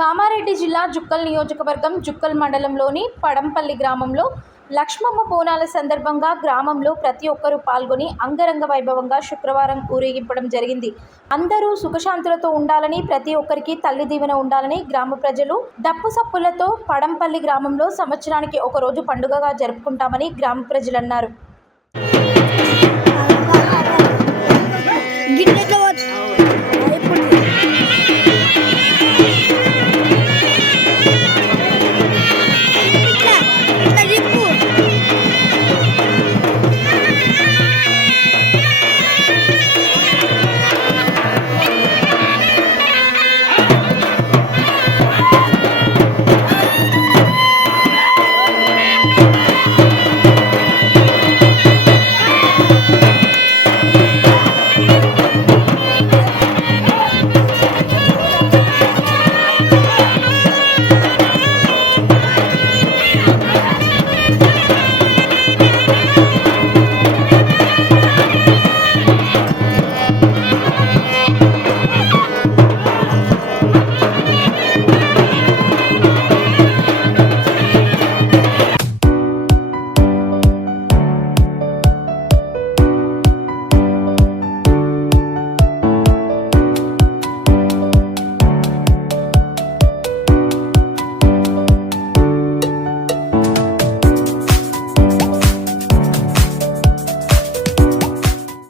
కామారెడ్డి జిల్లా జుక్కల్ నియోజకవర్గం జుక్కల్ మండలంలోని పడంపల్లి గ్రామంలో లక్ష్మమ్మ బోనాల సందర్భంగా గ్రామంలో ప్రతి ఒక్కరూ పాల్గొని అంగరంగ వైభవంగా శుక్రవారం ఊరేగింపడం జరిగింది. అందరూ సుఖశాంతులతో ఉండాలని, ప్రతి ఒక్కరికి తల్లి దీవెన ఉండాలని గ్రామ ప్రజలు డప్పు సప్పులతో పడంపల్లి గ్రామంలో సంవత్సరానికి ఒక రోజు పండుగగా జరుపుకుంటామని గ్రామ ప్రజలు అన్నారు.